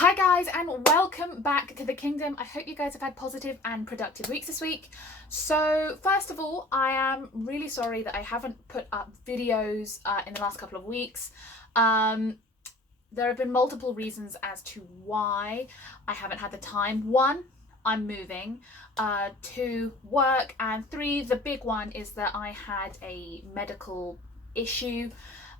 Hi guys, and welcome back to the kingdom. I hope you guys have had positive and productive weeks this week. So first of all, I am really sorry that I haven't put up videos in the last couple of weeks. There have been multiple reasons as to why I haven't had the time. One, I'm moving. Two, work. And three, the big one is that I had a medical issue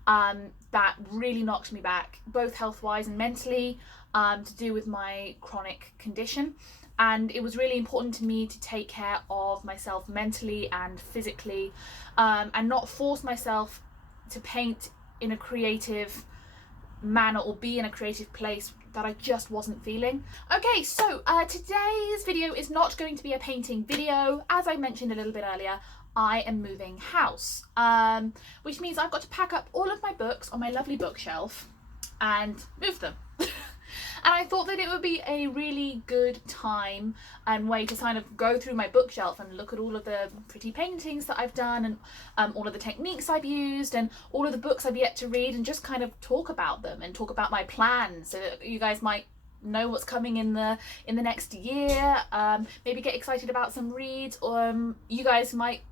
that really knocked me back, both health-wise and mentally, to do with my chronic condition. And it was really important to me to take care of myself mentally and physically, and not force myself to paint in a creative manner or be in a creative place that I just wasn't feeling. Okay, so today's video is not going to be a painting video. As I mentioned a little bit earlier, I am moving house, which means I've got to pack up all of my books on my lovely bookshelf and move them. And I thought that it would be a really good time and way to kind of go through my bookshelf and look at all of the pretty paintings that I've done, and all of the techniques I've used, and all of the books I've yet to read, and just kind of talk about them and talk about my plans so that you guys might know what's coming in the next year. Maybe get excited about some reads, or you guys might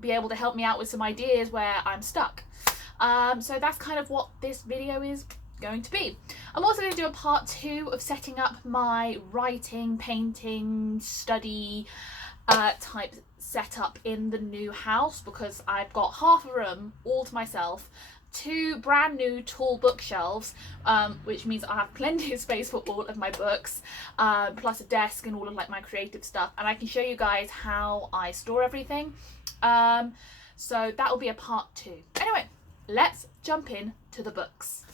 be able to help me out with some ideas where I'm stuck. So that's kind of what this video is going to be. I'm also going to do a part 2 of setting up my writing, painting, study type setup in the new house, because I've got half a room all to myself, 2 brand new tall bookshelves, which means I have plenty of space for all of my books, plus a desk and all of like my creative stuff, and I can show you guys how I store everything. So that will be a part 2. Anyway, let's jump in to the books.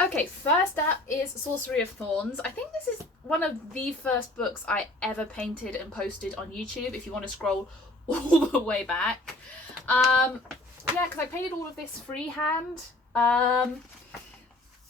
Okay, first up is Sorcery of Thorns. I think this is one of the first books I ever painted and posted on YouTube, if you want to scroll all the way back. Yeah, because I painted all of this freehand.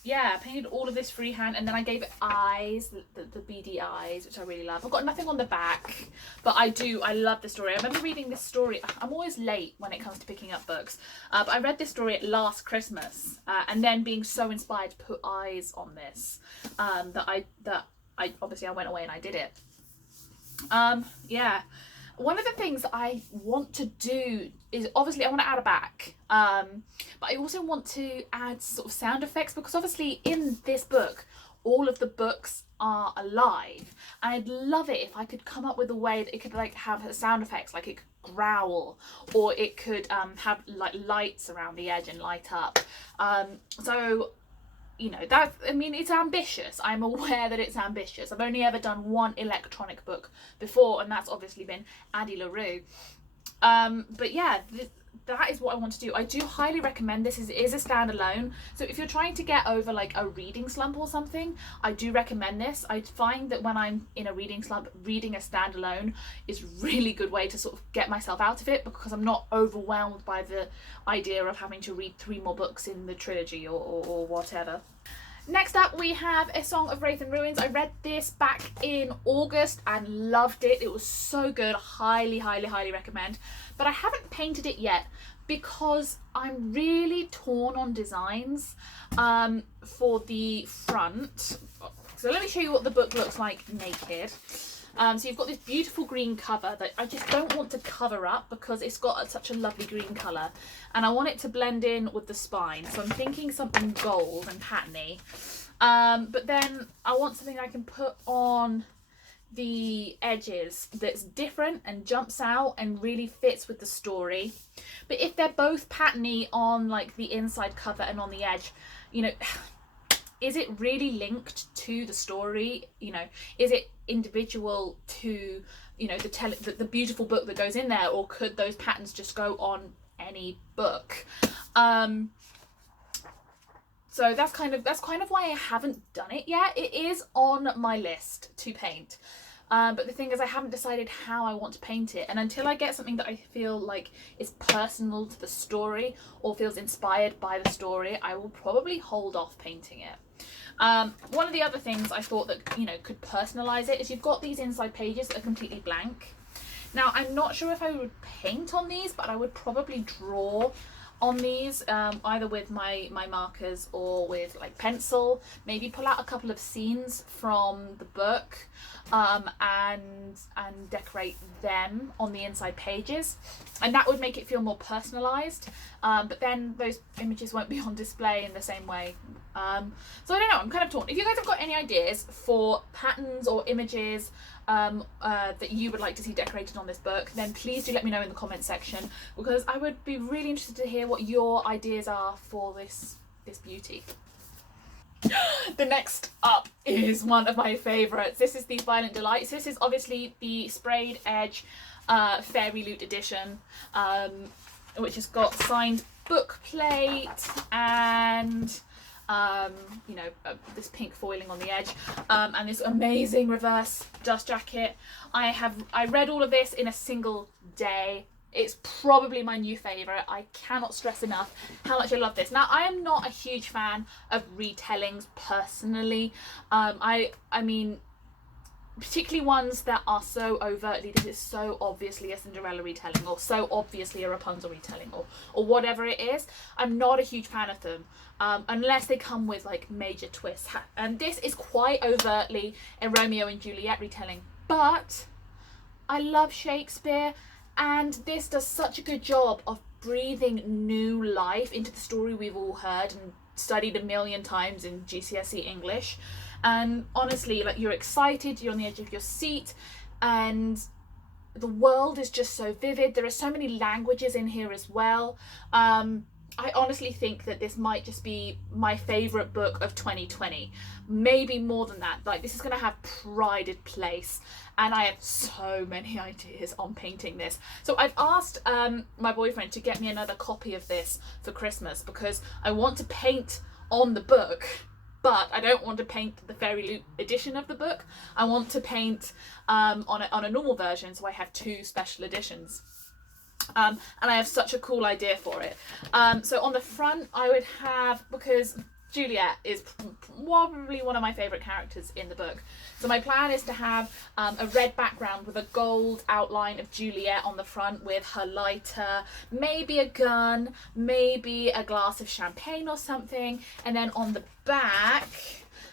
Yeah, I painted all of this freehand, and then I gave it eyes, the beady eyes, which I really love. I've got nothing on the back, but I love the story. I remember reading this story. I'm always late when it comes to picking up books, but I read this story at last Christmas, and then being so inspired to put eyes on this, that I obviously I went away and I did it. Yeah. One of the things that I want to do is, obviously I want to add a back, but I also want to add sort of sound effects, because obviously in this book all of the books are alive, and I'd love it if I could come up with a way that it could like have sound effects, like it could growl, or it could have like lights around the edge and light up. So you know, that, I mean, it's ambitious. I'm aware that it's ambitious. I've only ever done one electronic book before, and that's obviously been Addie LaRue. But yeah, that is what I want to do. I do highly recommend this. It is a standalone, so if you're trying to get over like a reading slump or something, I do recommend this. I find that when I'm in a reading slump, reading a standalone is a really good way to sort of get myself out of it, because I'm not overwhelmed by the idea of having to read 3 more books in the trilogy or whatever. Next up, we have A Song of Wraith and Ruins. I read this back in August and loved it. It was so good. Highly, highly, highly recommend. But I haven't painted it yet because I'm really torn on designs for the front. So let me show you what the book looks like naked. So you've got this beautiful green cover that I just don't want to cover up because it's got such a lovely green colour, and I want it to blend in with the spine, so I'm thinking something gold and patterny, but then I want something I can put on the edges that's different and jumps out and really fits with the story. But if they're both patterny on like the inside cover and on the edge, you know, is it really linked to the story? You know, is it individual to, you know, the beautiful book that goes in there, or could those patterns just go on any book? So that's kind of why I haven't done it yet. It is on my list to paint. But the thing is, I haven't decided how I want to paint it, and until I get something that I feel like is personal to the story or feels inspired by the story, I will probably hold off painting it. One of the other things I thought that, you know, could personalize it is you've got these inside pages that are completely blank. Now, I'm not sure if I would paint on these, but I would probably draw on these, either with my markers or with like pencil. Maybe pull out a couple of scenes from the book, and decorate them on the inside pages, and that would make it feel more personalized. But then those images won't be on display in the same way. So I don't know, I'm kind of torn. If you guys have got any ideas for patterns or images that you would like to see decorated on this book, then please do let me know in the comment section, because I would be really interested to hear what your ideas are for this beauty. The next up is one of my favourites. This is the Violent Delights. This is obviously the sprayed edge Fairy Loot edition, which has got signed book plate and you know, this pink foiling on the edge, and this amazing reverse dust jacket. I read all of this in a single day. It's probably my new favourite. I cannot stress enough how much I love this. Now, I am not a huge fan of retellings personally. I mean, particularly ones that are so overtly, this is so obviously a Cinderella retelling, or so obviously a Rapunzel retelling, or whatever it is. I'm not a huge fan of them, unless they come with like major twists. And this is quite overtly a Romeo and Juliet retelling, but I love Shakespeare, and this does such a good job of breathing new life into the story we've all heard and studied a million times in GCSE English. And honestly, like, you're excited, you're on the edge of your seat, and the world is just so vivid. There are so many languages in here as well. I honestly think that this might just be my favourite book of 2020. Maybe more than that. Like, this is going to have prided place, and I have so many ideas on painting this. So I've asked my boyfriend to get me another copy of this for Christmas, because I want to paint on the book, but I don't want to paint the Fairy Loot edition of the book. I want to paint on a normal version, so I have two special editions. And I have such a cool idea for it. So on the front I would have, because Juliet is probably one of my favourite characters in the book, so my plan is to have a red background with a gold outline of Juliet on the front with her lighter, maybe a gun, maybe a glass of champagne or something, and then on the back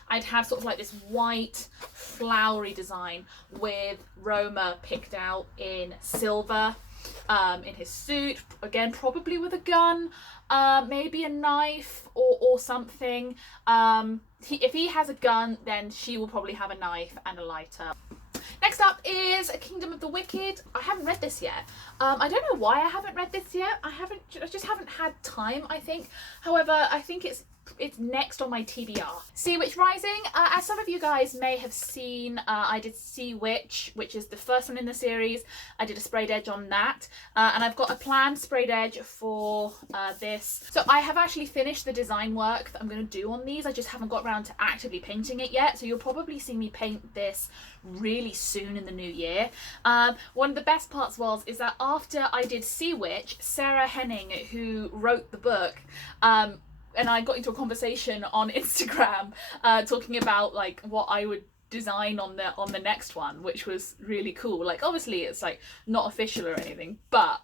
I'd have sort of like this white flowery design with Roma picked out in silver, in his suit, again probably with a gun, maybe a knife or something. If he has a gun, then she will probably have a knife and a lighter. Next up is Kingdom of the Wicked. I haven't read this yet. I don't know why I haven't read this yet. I just haven't had time, I think. However, I think it's next on my TBR. Sea Witch Rising. As some of you guys may have seen, I did Sea Witch, which is the first one in the series. I did a sprayed edge on that, and I've got a planned sprayed edge for this. So I have actually finished the design work that I'm going to do on these. I just haven't got around to actively painting it yet, so you'll probably see me paint this really soon in the new year. One of the best parts is that after I did Sea Witch, Sarah Henning, who wrote the book, and I got into a conversation on Instagram talking about like what I would design on the next one, which was really cool. Like, obviously it's like not official or anything, but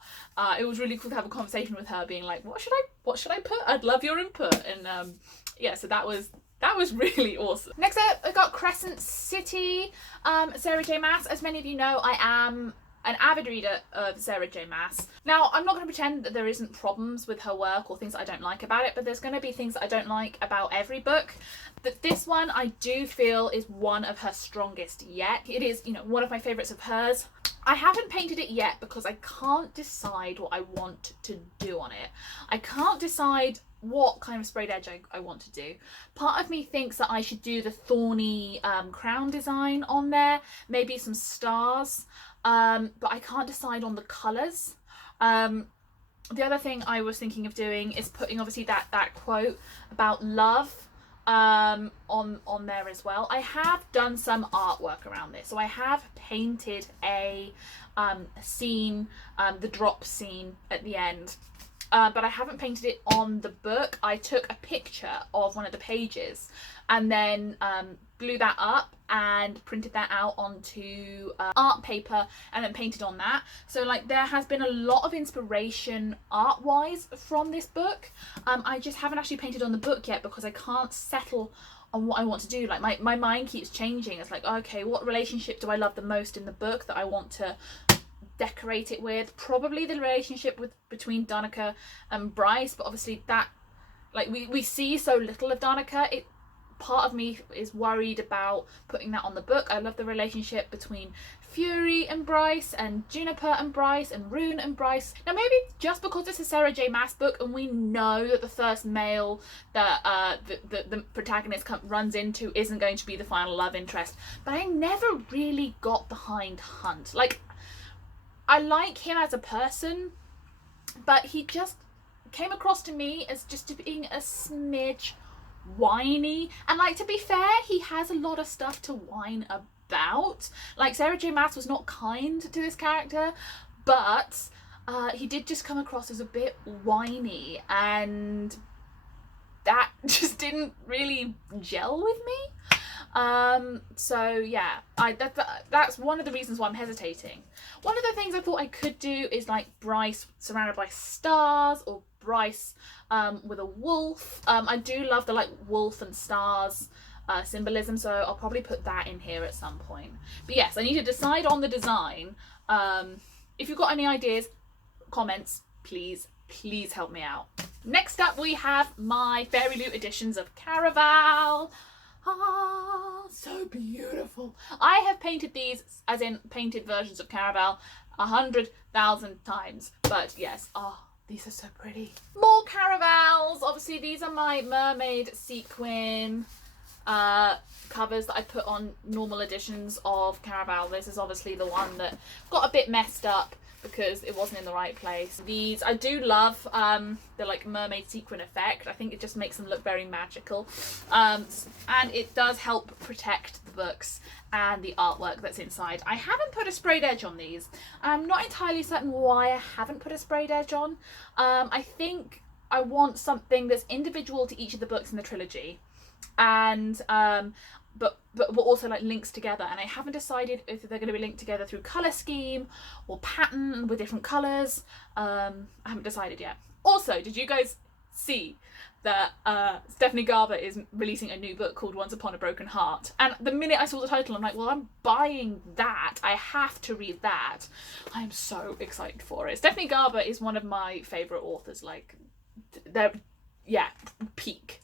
it was really cool to have a conversation with her, being like, what should I put? I'd love your input. And yeah, so that was really awesome. Next up, I got Crescent City, Sarah J Maas. As many of you know, I am an avid reader of Sarah J Maas. Now, I'm not going to pretend that there isn't problems with her work or things that I don't like about it, but there's going to be things that I don't like about every book. But this one I do feel is one of her strongest yet. It is, you know, one of my favourites of hers. I haven't painted it yet because I can't decide what I want to do on it. I can't decide what kind of sprayed edge I want to do. Part of me thinks that I should do the thorny crown design on there, maybe some stars, but I can't decide on the colours. The other thing I was thinking of doing is putting obviously that quote about love on there as well. I have done some artwork around this, so I have painted a scene, the drop scene at the end, but I haven't painted it on the book. I took a picture of one of the pages and then blew that up and printed that out onto art paper and then painted on that. So like there has been a lot of inspiration art wise from this book. I just haven't actually painted on the book yet because I can't settle on what I want to do. Like my mind keeps changing. It's like, okay, what relationship do I love the most in the book that I want to decorate it with? Probably the relationship between Danica and Bryce, but obviously that, like, we see so little of Danica. Part of me is worried about putting that on the book. I love the relationship between Fury and Bryce, and Juniper and Bryce, and Rune and Bryce. Now maybe just because it's a Sarah J Maas book and we know that the first male that the protagonist runs into isn't going to be the final love interest, but I never really got behind Hunt. Like, I like him as a person, but he just came across to me as just being a smidge whiny. And like, to be fair, he has a lot of stuff to whine about. Like, Sarah J Maas was not kind to this character, but he did just come across as a bit whiny, and that just didn't really gel with me. So yeah, that's one of the reasons why I'm hesitating. One of the things I thought I could do is like Bryce surrounded by stars, or Bryce with a wolf. I do love the like wolf and stars symbolism, so I'll probably put that in here at some point. But yes, I need to decide on the design. If you've got any ideas, comments, please help me out. Next up, we have my Fairy Loot editions of Caraval. Ah, so beautiful. I have painted these, as in painted versions of Caraval, 100,000 times. But yes, these are so pretty. More Caravals. Obviously, these are my mermaid sequin covers that I put on normal editions of Caraval. This is obviously the one that got a bit messed up because it wasn't in the right place. These, I do love the like mermaid sequin effect. I think it just makes them look very magical. And it does help protect the books and the artwork that's inside. I haven't put a sprayed edge on these. I'm not entirely certain why I haven't put a sprayed edge on. I think I want something that's individual to each of the books in the trilogy. And but also like links together, and I haven't decided if they're going to be linked together through colour scheme or pattern with different colours. I haven't decided yet. Also, did you guys see that Stephanie Garber is releasing a new book called Once Upon a Broken Heart? And the minute I saw the title, I'm like, well, I'm buying that. I have to read that. I am so excited for it. Stephanie Garber is one of my favourite authors. Like, they're, yeah, peak.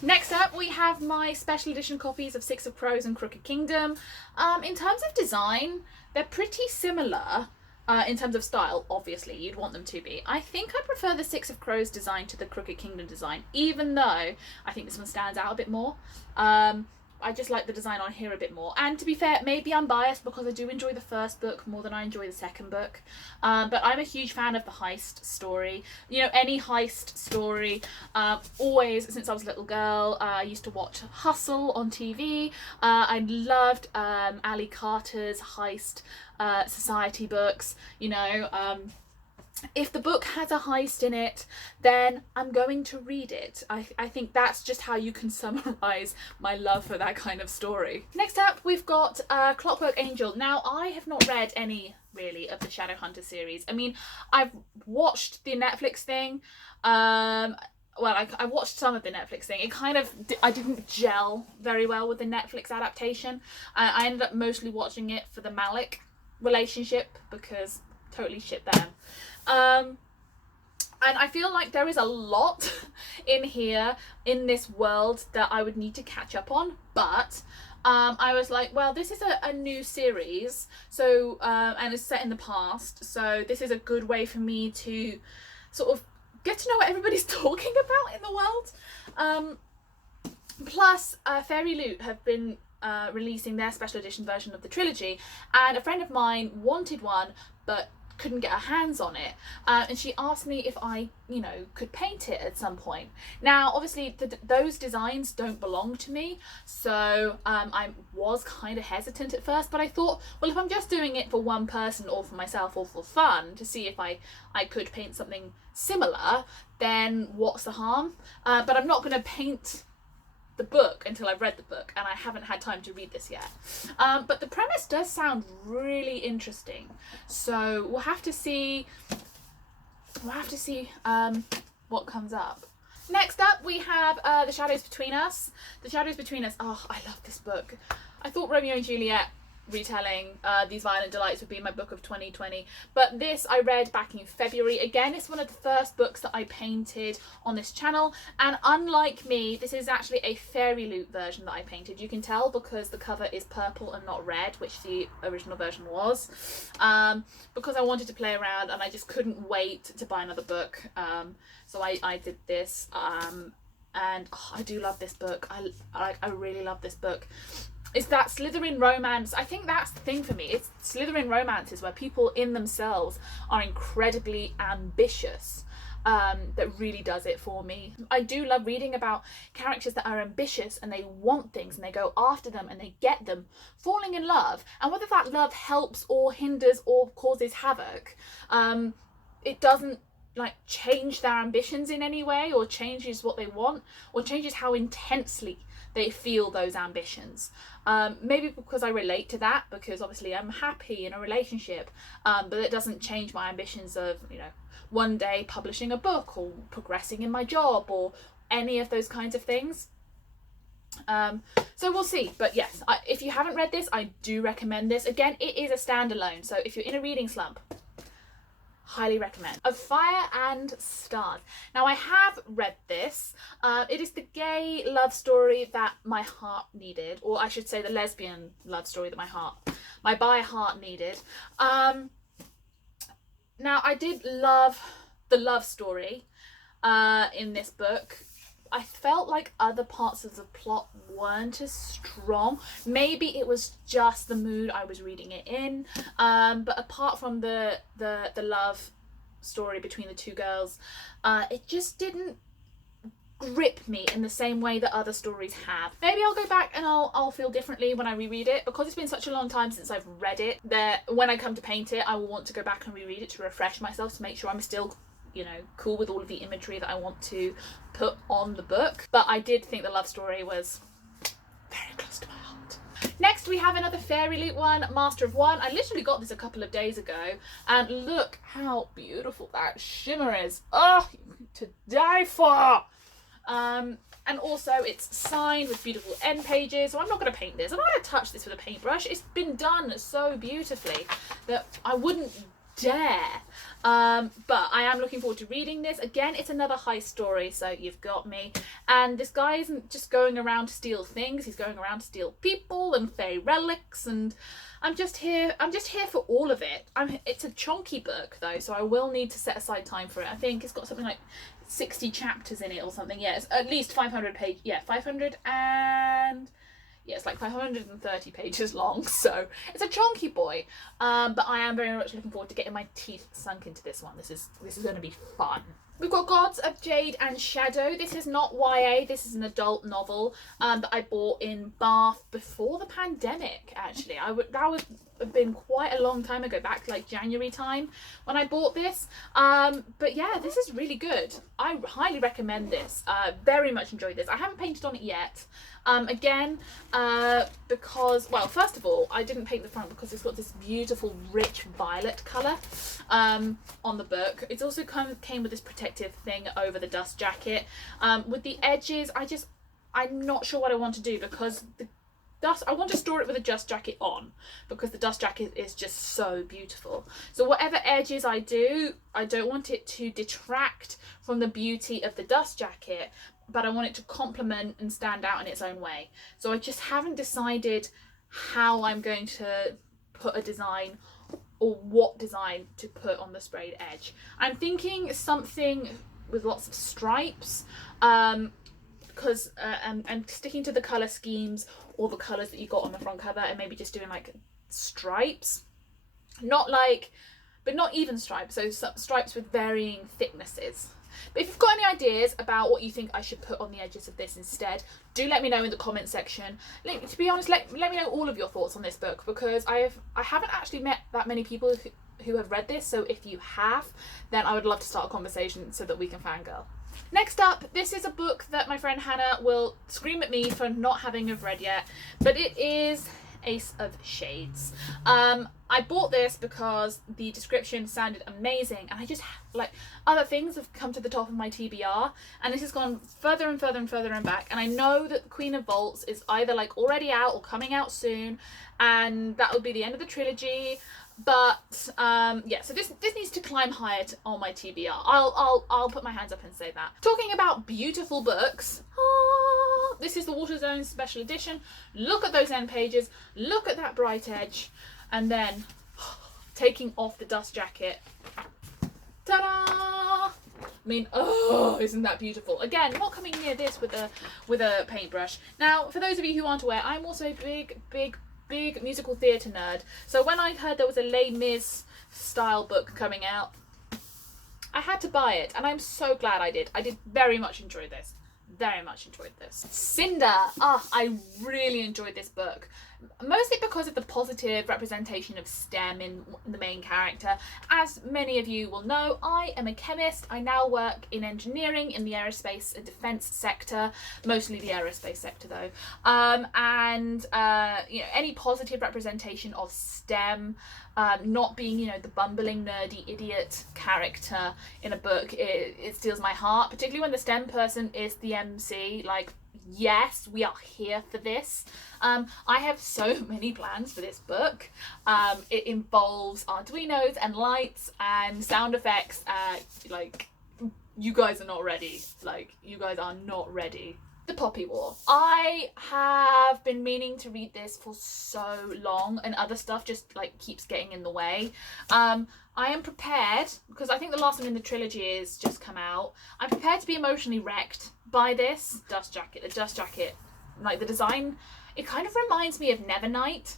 Next up, we have my special edition copies of Six of Crows and Crooked Kingdom. In terms of design, they're pretty similar. In terms of style, obviously, you'd want them to be. I think I prefer the Six of Crows design to the Crooked Kingdom design, even though I think this one stands out a bit more. I just like the design on here a bit more. And to be fair, maybe I'm biased because I do enjoy the first book more than I enjoy the second book. But I'm a huge fan of the heist story. You know, any heist story. Always, since I was a little girl, I used to watch Hustle on TV. I loved Ali Carter's heist society books. You know, if the book has a heist in it, then I'm going to read it. I think that's just how you can summarise my love for that kind of story. Next up, we've got Clockwork Angel. Now, I have not read any, really, of the Shadowhunter series. I mean, I've watched the Netflix thing. Well, I watched some of the Netflix thing. It kind of, I didn't gel very well with the Netflix adaptation. I ended up mostly watching it for the Malik relationship because totally shit them. And I feel like there is a lot in here, in this world, that I would need to catch up on, but I was like, well, this is a new series, so and it's set in the past, so this is a good way for me to sort of get to know what everybody's talking about in the world. Plus, Fairy Loot have been releasing their special edition version of the trilogy, and a friend of mine wanted one, but couldn't get her hands on it, and she asked me if I, you know, could paint it at some point. Now obviously those designs don't belong to me, so I was kind of hesitant at first, but I thought, well, if I'm just doing it for one person or for myself or for fun to see if I could paint something similar, then what's the harm? But I'm not going to paint the book until I've read the book, and I haven't had time to read this yet. But the premise does sound really interesting, so we'll have to see what comes up. Next up we have The Shadows Between Us. The Shadows Between Us, oh, I love this book. I thought Romeo and Juliet retelling These Violent Delights would be my book of 2020, but this I read back in February. Again, it's one of the first books that I painted on this channel, and unlike me, this is actually a fairy loot version that I painted. You can tell because the cover is purple and not red, which the original version was, because I wanted to play around and I just couldn't wait to buy another book, so I did this, and oh, I do love this book. I really love this book. It's that Slytherin romance. I think that's the thing for me. It's Slytherin romances where people in themselves are incredibly ambitious. That really does it for me. I do love reading about characters that are ambitious and they want things and they go after them and they get them, falling in love. And whether that love helps or hinders or causes havoc, it doesn't like change their ambitions in any way, or changes what they want, or changes how intensely they feel those ambitions. Maybe because I relate to that, because obviously I'm happy in a relationship, but it doesn't change my ambitions of, you know, one day publishing a book or progressing in my job or any of those kinds of things. So we'll see, but yes, if you haven't read this, I do recommend this. Again, it is a standalone, so if you're in a reading slump, highly recommend. Of Fire and Stars. Now I have read this. It is the gay love story that my heart needed, or I should say the lesbian love story that my bi heart needed. Now I did love the love story in this book. I felt like other parts of the plot weren't as strong. Maybe it was just the mood I was reading it in. But apart from the love story between the two girls, it just didn't grip me in the same way that other stories have. Maybe I'll go back and I'll feel differently when I reread it, because it's been such a long time since I've read it that when I come to paint it, I will want to go back and reread it to refresh myself, to make sure I'm still, you know, cool with all of the imagery that I want to put on the book. But I did think the love story was very close to my heart. Next we have another fairy loot one, Master of One. I literally got this a couple of days ago, and look how beautiful that shimmer is. Oh, to die for. And also it's signed with beautiful end pages, so I'm not going to paint this. I'm not going to touch this with a paintbrush. It's been done so beautifully that I wouldn't dare. But I am looking forward to reading this. Again, it's another heist story, so you've got me. And this guy isn't just going around to steal things, he's going around to steal people and fey relics, and I'm just here for all of it. It's a chunky book though, so I will need to set aside time for it. I think it's got something like 60 chapters in it or something. Yeah, it's at least 500 pages. Yeah, 500 and... yeah, it's like 530 pages long, so it's a chunky boy. But I am very much looking forward to getting my teeth sunk into this one. This is going to be fun. We've got Gods of Jade and Shadow. This is not YA, this is an adult novel that I bought in Bath before the pandemic, actually. That would have been quite a long time ago, back like January time when I bought this. But yeah, this is really good. I highly recommend this. Very much enjoyed this. I haven't painted on it yet. Again, because, well, first of all, I didn't paint the front because it's got this beautiful rich violet colour on the book. It's also came with this protective thing over the dust jacket. With the edges, I'm not sure what I want to do, because I want to store it with a dust jacket on, because the dust jacket is just so beautiful. So whatever edges I do, I don't want it to detract from the beauty of the dust jacket, but I want it to complement and stand out in its own way. So I just haven't decided how I'm going to put a design, or what design to put on the sprayed edge. I'm thinking something with lots of stripes, because and sticking to the colour schemes or the colours that you got on the front cover, and maybe just doing like stripes. Not like but not even stripes, so stripes with varying thicknesses. But if you've got any ideas about what you think I should put on the edges of this instead, do let me know in the comment section. To be honest, let me know all of your thoughts on this book, because I haven't actually met that many people who have read this, so if you have, then I would love to start a conversation so that we can fangirl. Next up, this is a book that my friend Hannah will scream at me for not having have read yet, but it is Ace of Shades. I bought this because the description sounded amazing, and I just, like, other things have come to the top of my TBR, and this has gone further and further and further and back, and I know that the Queen of Vaults is either like already out or coming out soon, and that would be the end of the trilogy. But yeah, so this needs to climb higher on my TBR. I'll put my hands up and say that. Talking about beautiful books, this is the Waterstones special edition. Look at those end pages, look at that bright edge, and then taking off the dust jacket. Ta-da! I mean, oh, isn't that beautiful? Again, not coming near this with a paintbrush. Now, for those of you who aren't aware, I'm also a big musical theatre nerd. So when I heard there was a Les Mis style book coming out, I had to buy it, and I'm so glad I did. I did very much enjoy this. Very much enjoyed this. Cinder. I really enjoyed this book. Mostly because of the positive representation of STEM in the main character. As many of you will know, I am a chemist. I now work in engineering in the aerospace and defence sector, mostly the aerospace sector though. You know, any positive representation of STEM, not being, you know, the bumbling nerdy idiot character in a book, it steals my heart, particularly when the STEM person is the MC. Like, yes, we are here for this. I have so many plans for this book. It involves Arduinos and lights and sound effects. Like, you guys are not ready. Like, you guys are not ready. The Poppy War. I have been meaning to read this for so long, and other stuff just like keeps getting in the way. I am prepared, because I think the last one in the trilogy is just come out. I'm prepared to be emotionally wrecked by this. The dust jacket, like the design, it kind of reminds me of Nevernight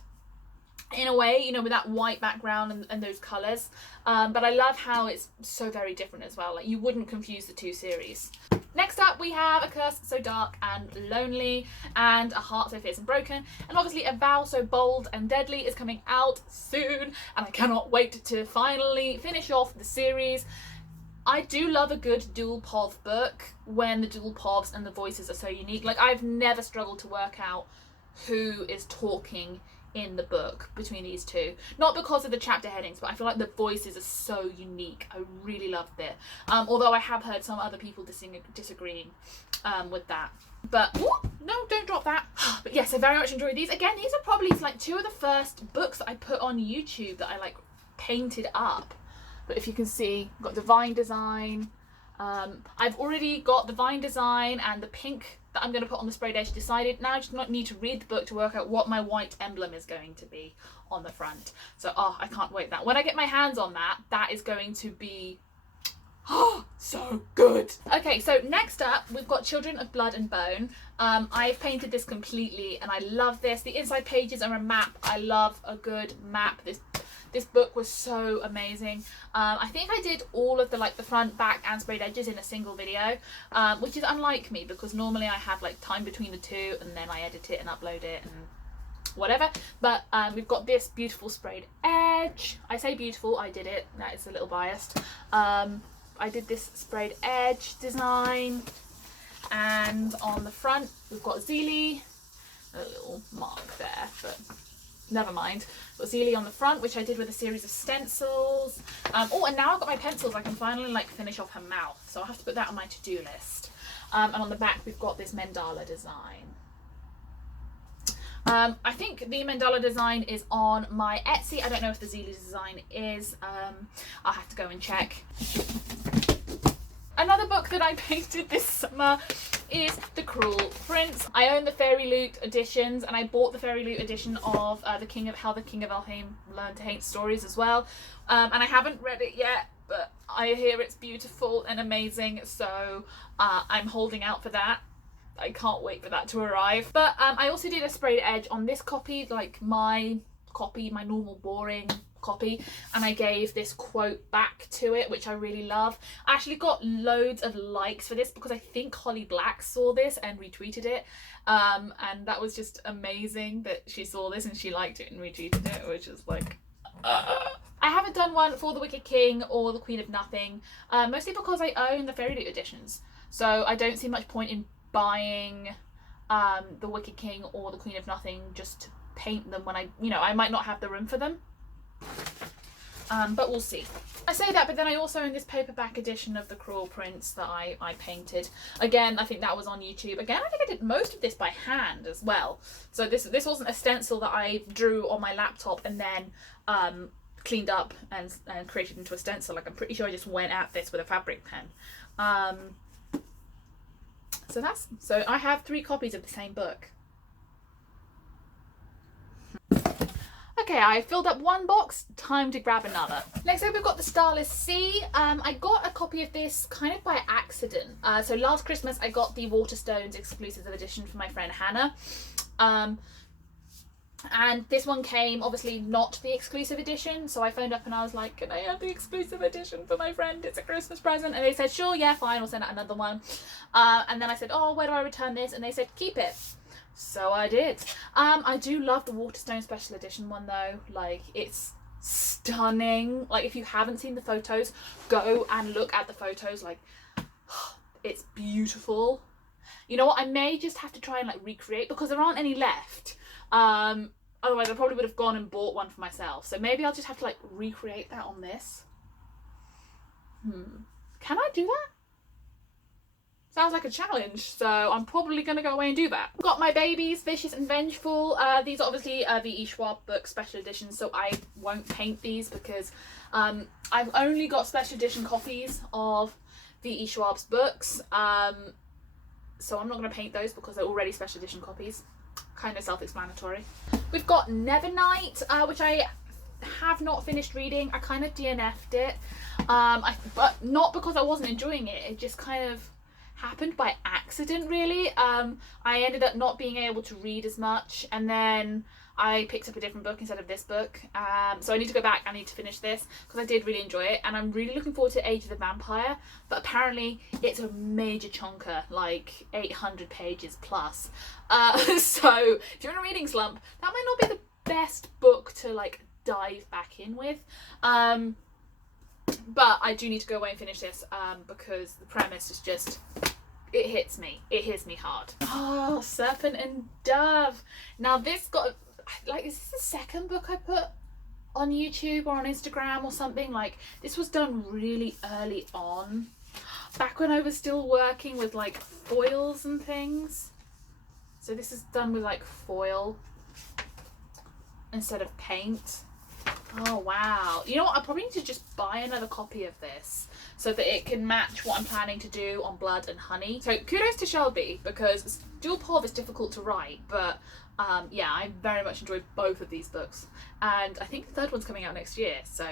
in a way, you know, with that white background and those colours. But I love how it's so very different as well. Like, you wouldn't confuse the two series. Next up, we have A Curse So Dark and Lonely, and A Heart So Fierce and Broken, and obviously A Vow So Bold and Deadly is coming out soon, and I cannot wait to finally finish off the series. I do love a good dual POV book when the dual POVs and the voices are so unique. Like, I've never struggled to work out who is talking in the book between these two, not because of the chapter headings, but I feel like the voices are so unique. I really loved it, although I have heard some other people disagreeing with that. But no, don't drop that. But yes, I very much enjoyed these. Again, these are probably like two of the first books that I put on YouTube that I like painted up. But if you can see, I've got Divine Design. I've already got the Vine design and the pink that I'm going to put on the sprayed edge decided. Now I just need to read the book to work out what my white emblem is going to be on the front. So, I can't wait that. When I get my hands on that, that is going to be so good. Okay, so next up, we've got Children of Blood and Bone. I've painted this completely and I love this. The inside pages are a map. I love a good map. This book was so amazing. I think I did all of the front, back and sprayed edges in a single video, which is unlike me because normally I have like time between the two and then I edit it and upload it and whatever. But we've got this beautiful sprayed edge. I say beautiful, I did it. That is a little biased. I did this sprayed edge design, and on the front we've got Zeely. A little mark there, but never mind. Got Zeely on the front, which I did with a series of stencils. And now I've got my pencils. I can finally finish off her mouth, so I'll have to put that on my to-do list. And on the back we've got this mandala design. I think the mandala design is on my Etsy. I don't know if the Zeely design is. I'll have to go and check. Another book that I painted this summer is The Cruel Prince. I own the Fairy Loot editions, and I bought the Fairy Loot edition of How the King of Elfhame Learned to Hate Stories as well. And I haven't read it yet, but I hear it's beautiful and amazing, so I'm holding out for that. I can't wait for that to arrive. But I also did a sprayed edge on this copy, like my normal boring copy, and I gave this quote back to it, which I really love. I actually got loads of likes for this because I think Holly Black saw this and retweeted it, and that was just amazing that she saw this and she liked it and retweeted it, which is like I haven't done one for the Wicked King or the Queen of Nothing, mostly because I own the Fairy Loot editions, so I don't see much point in buying the Wicked King or the Queen of Nothing just to paint them when I might not have the room for them. But we'll see. I say that, but then I also own this paperback edition of the Cruel Prince that I painted. Again, I think that was on YouTube. Again, I think I did most of this by hand as well. So this wasn't a stencil that I drew on my laptop and then cleaned up and created into a stencil. Like, I'm pretty sure I just went at this with a fabric pen. So I have 3 copies of the same book. Okay, I filled up 1 box, time to grab another. Next up we've got the Starless Sea. I got a copy of this kind of by accident. So last Christmas I got the Waterstones exclusive edition from my friend Hannah. And this one came obviously not the exclusive edition, so I phoned up and I was like, can I have the exclusive edition for my friend? It's a Christmas present. And they said, sure, yeah, fine, we'll send out another one. And then I said, oh, where do I return this? And they said, keep it. So I did. I do love the Waterstone special edition one though. Like, it's stunning. Like, if you haven't seen the photos, go and look at the photos. Like, it's beautiful. You know what, I may just have to try and like recreate, because there aren't any left. Otherwise I probably would have gone and bought one for myself. So maybe I'll just have to like recreate that on this. Can I do that? Sounds like a challenge, so I'm probably going to go away and do that. I've got my babies, Vicious and Vengeful. These are obviously V.E. Schwab book special editions, so I won't paint these because I've only got special edition copies of V.E. Schwab's books. So I'm not going to paint those because they're already special edition copies. Kind of self-explanatory. We've got Nevernight, which I have not finished reading. I kind of DNF'd it, but not because I wasn't enjoying it. It just kind of happened by accident, really. I ended up not being able to read as much, and then I picked up a different book instead of this book. So I need to go back. I need to finish this because I did really enjoy it, and I'm really looking forward to Age of the Vampire, but apparently it's a major chonker, like 800 pages plus. So if you're in a reading slump, that might not be the best book to like dive back in with. But I do need to go away and finish this because the premise is just, it hits me hard. Oh, Serpent and Dove. Now this got, like, is this the second book I put on YouTube or on Instagram or something? Like, this was done really early on, back when I was still working with like foils and things. So this is done with like foil instead of paint. Oh wow. You know what, I probably need to just buy another copy of this so that it can match what I'm planning to do on Blood and Honey. So kudos to Shelby, because Dual Pov is difficult to write, but yeah, I very much enjoyed both of these books, and I think the third one's coming out next year, so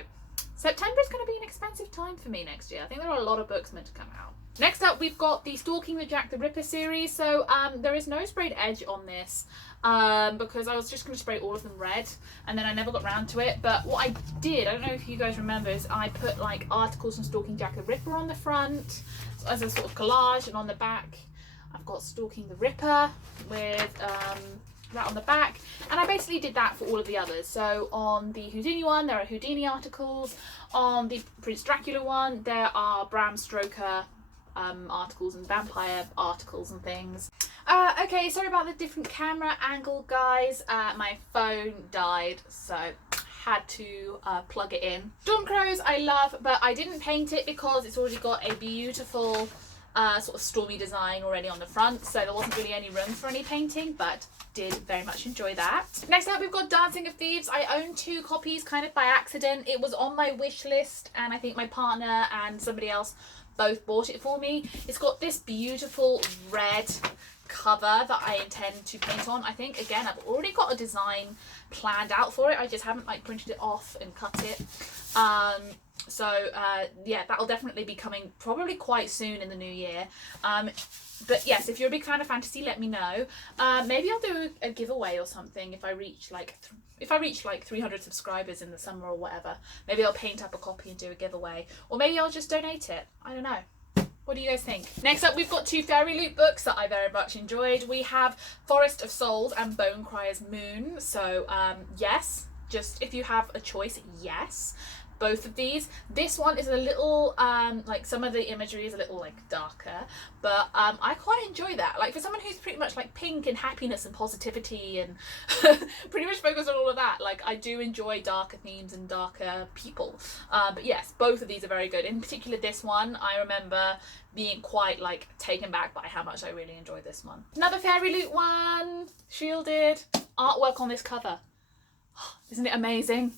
September is going to be an expensive time for me next year. I think there are a lot of books meant to come out. Next up we've got the Stalking the Jack the Ripper series. So there is no sprayed edge on this because I was just going to spray all of them red, and then I never got round to it. But what I did, I don't know if you guys remember, is I put like articles from Stalking Jack the Ripper on the front as a sort of collage, and on the back I've got Stalking the Ripper with that on the back, and I basically did that for all of the others. So on the Houdini one there are Houdini articles, on the Prince Dracula one there are Bram Stoker articles and vampire articles and things. Okay, sorry about the different camera angle, guys. My phone died, so had to plug it in. Dawn Crows I love, but I didn't paint it because it's already got a beautiful sort of stormy design already on the front, so there wasn't really any room for any painting, but did very much enjoy that. Next up we've got Dancing of Thieves. I own 2 copies kind of by accident. It was on my wish list, and I think my partner and somebody else both bought it for me. It's got this beautiful red cover that I intend to paint on. I think, again, I've already got a design planned out for it. I just haven't like printed it off and cut it. So yeah, that'll definitely be coming probably quite soon in the new year. But yes, if you're a big fan of fantasy, let me know. Maybe I'll do a giveaway or something if I reach like 300 subscribers in the summer or whatever. Maybe I'll paint up a copy and do a giveaway, or maybe I'll just donate it. I don't know. What do you guys think? Next up, we've got 2 Fairy Loot books that I very much enjoyed. We have Forest of Souls and Bonecryer's Moon. So yes, just if you have a choice, yes. Both of these. This one is a little like some of the imagery is a little like darker, but I quite enjoy that. Like for someone who's pretty much like pink and happiness and positivity and pretty much focused on all of that, like I do enjoy darker themes and darker people. But yes, both of these are very good. In particular this one, I remember being quite like taken back by how much I really enjoyed this one. Another Fairy Loot one, shielded. Artwork on this cover. Isn't it amazing?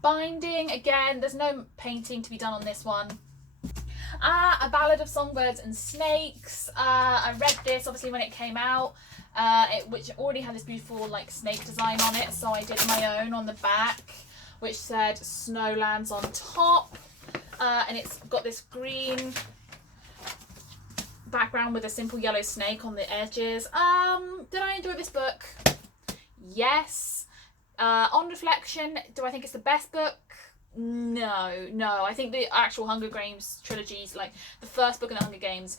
Binding, again, there's no painting to be done on this one. A Ballad of Songbirds and Snakes. I read this obviously when it came out, which already had this beautiful like snake design on it, so I did my own on the back, which said Snow Lands on top, and it's got this green background with a simple yellow snake on the edges. Did I enjoy this book? Yes. On reflection, do I think it's the best book? No. I think the actual Hunger Games trilogies, like the first book in the Hunger Games,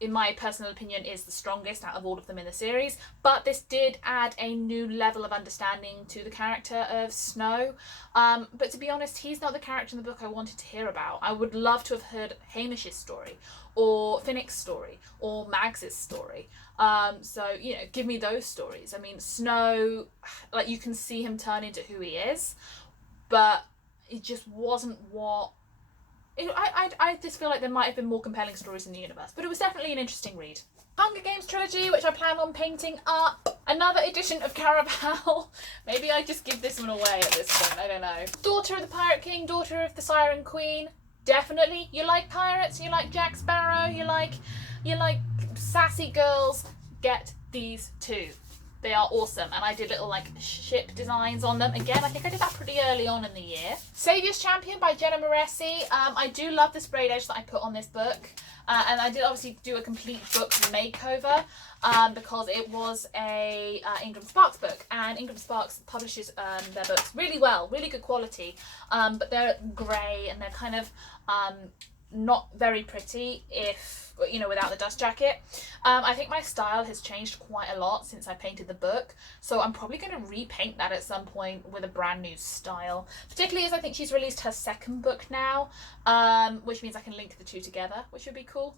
in my personal opinion, is the strongest out of all of them in the series. But this did add a new level of understanding to the character of Snow. But to be honest, he's not the character in the book I wanted to hear about. I would love to have heard Hamish's story, or Finnick's story, or Mags's story. So, you know, give me those stories. I mean, Snow, like you can see him turn into who he is, but it just wasn't what... I just feel like there might have been more compelling stories in the universe, but it was definitely an interesting read. Hunger Games trilogy, which I plan on painting up. Another edition of Caraval. Maybe I just give this one away at this point, I don't know. Daughter of the Pirate King, Daughter of the Siren Queen. Definitely. You like pirates, you like Jack Sparrow, you like sassy girls, get these 2. They are awesome, and I did little like ship designs on them. Again, I think I did that pretty early on in the year. Saviour's Champion by Jenna Maresi. I do love the sprayed edge that I put on this book, and I did obviously do a complete book makeover because it was a Ingram Sparks book, and Ingram Sparks publishes their books really well, really good quality, but they're grey and they're kind of not very pretty if, you know, without the dust jacket. I think my style has changed quite a lot since I painted the book, so I'm probably going to repaint that at some point with a brand new style, particularly as I think she's released her 2nd book now, which means I can link the 2 together, which would be cool.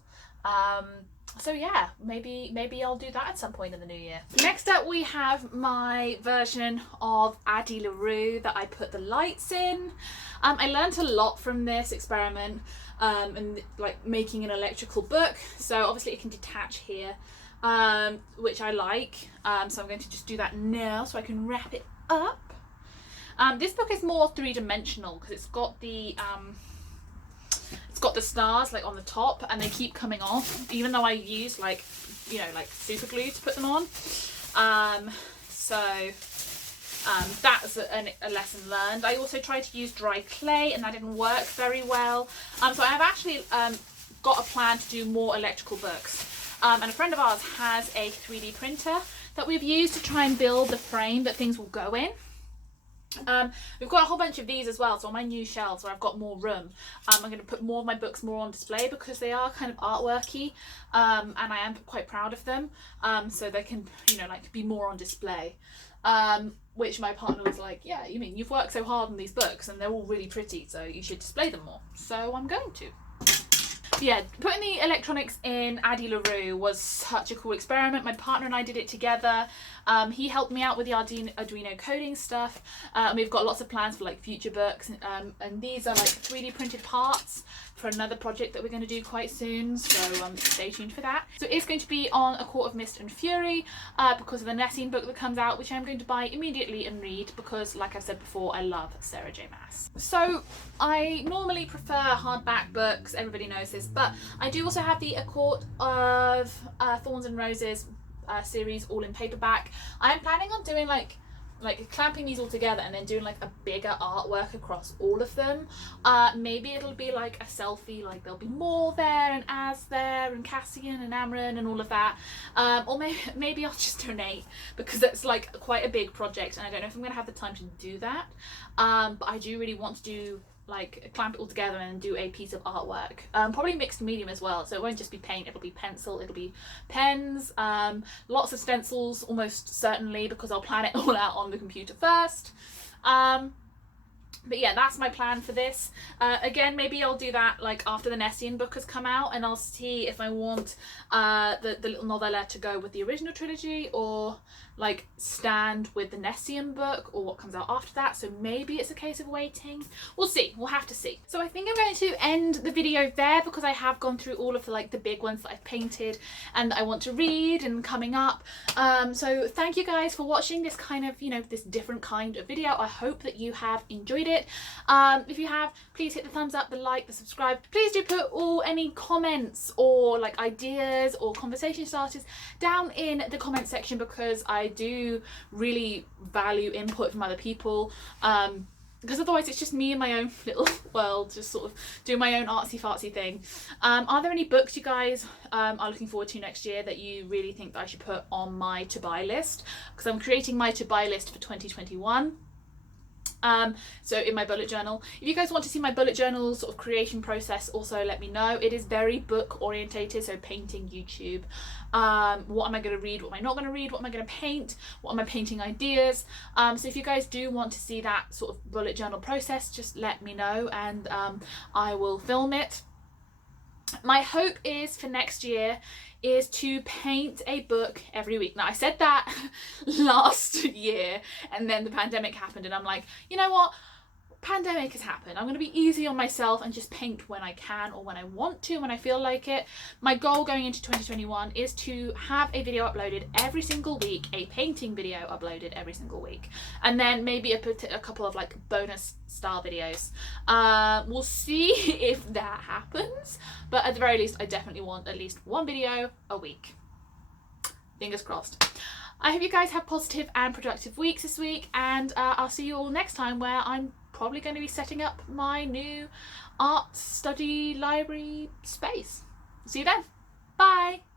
So yeah, maybe I'll do that at some point in the new year. Next up we have my version of Addie LaRue that I put the lights in. I learned a lot from this experiment, and like making an electrical book. So obviously it can detach here, which I like. So I'm going to just do that now so I can wrap it up. This book is more 3-dimensional because it's got the stars like on the top, and they keep coming off even though I use like, you know, like super glue to put them on. That's a lesson learned. I also tried to use dry clay and that didn't work very well. So I've actually got a plan to do more electrical books. And a friend of ours has a 3D printer that we've used to try and build the frame that things will go in. We've got a whole bunch of these as well, so on my new shelves where I've got more room, I'm going to put more of my books more on display because they are kind of artworky, and I am quite proud of them, so they can, you know, like be more on display, which my partner was like, yeah, you mean you've worked so hard on these books and they're all really pretty, so you should display them more. So I'm going to. Yeah, putting the electronics in Addie LaRue was such a cool experiment. My partner and I did it together. He helped me out with the Arduino coding stuff. And we've got lots of plans for like future books. And these are like 3D printed parts for another project that we're going to do quite soon. So stay tuned for that. So it's going to be on A Court of Mist and Fury because of the Nessine book that comes out, which I'm going to buy immediately and read because, like I said before, I love Sarah J Maas. So I normally prefer hardback books, everybody knows this, but I do also have the A Court of Thorns and Roses series all in paperback. I'm planning on doing like like clamping these all together and then doing like a bigger artwork across all of them. Maybe it'll be like a selfie, like there'll be more there and Az there and Cassian and Amran and all of that. Or maybe I'll just donate, because that's like quite a big project and I don't know if I'm gonna have the time to do that. But I do really want to do like clamp it all together and do a piece of artwork, probably mixed medium as well, so it won't just be paint, it'll be pencil, it'll be pens, lots of stencils almost certainly, because I'll plan it all out on the computer first. But yeah, that's my plan for this. Again, maybe I'll do that like after the Nessian book has come out, and I'll see if I want the little novella to go with the original trilogy, or like stand with the Nessian book, or what comes out after that. So maybe it's a case of waiting. We'll see. We'll have to see. So I think I'm going to end the video there, because I have gone through all of the like the big ones that I've painted and that I want to read and coming up. So thank you guys for watching this kind of, you know, this different kind of video. I hope that you have enjoyed it. If you have, please hit the thumbs up, the like, the subscribe. Please do put any comments or like ideas or conversation starters down in the comment section, because I do really value input from other people, because otherwise it's just me in my own little world, just sort of doing my own artsy fartsy thing. Are there any books you guys are looking forward to next year that you really think that I should put on my to buy list? Because I'm creating my to buy list for 2021. So in my bullet journal, if you guys want to see my bullet journal sort of creation process, also let me know. It is very book orientated, so painting YouTube. What am I going to read? What am I not going to read? What am I going to paint? What are my painting ideas? So if you guys do want to see that sort of bullet journal process, just let me know, and I will film it. My hope is for next year is to paint a book every week. Now I said that last year, and then the pandemic happened, and I'm like, you know what? Pandemic has happened. I'm going to be easy on myself and just paint when I can, or when I want to, when I feel like it. My goal going into 2021 is to have a video uploaded every single week, a painting video uploaded every single week, and then maybe a couple of like bonus style videos. We'll see if that happens, but at the very least I definitely want at least one video a week. Fingers crossed. I hope you guys have positive and productive weeks this week, and I'll see you all next time, where I'm probably going to be setting up my new art study library space. See you then. Bye.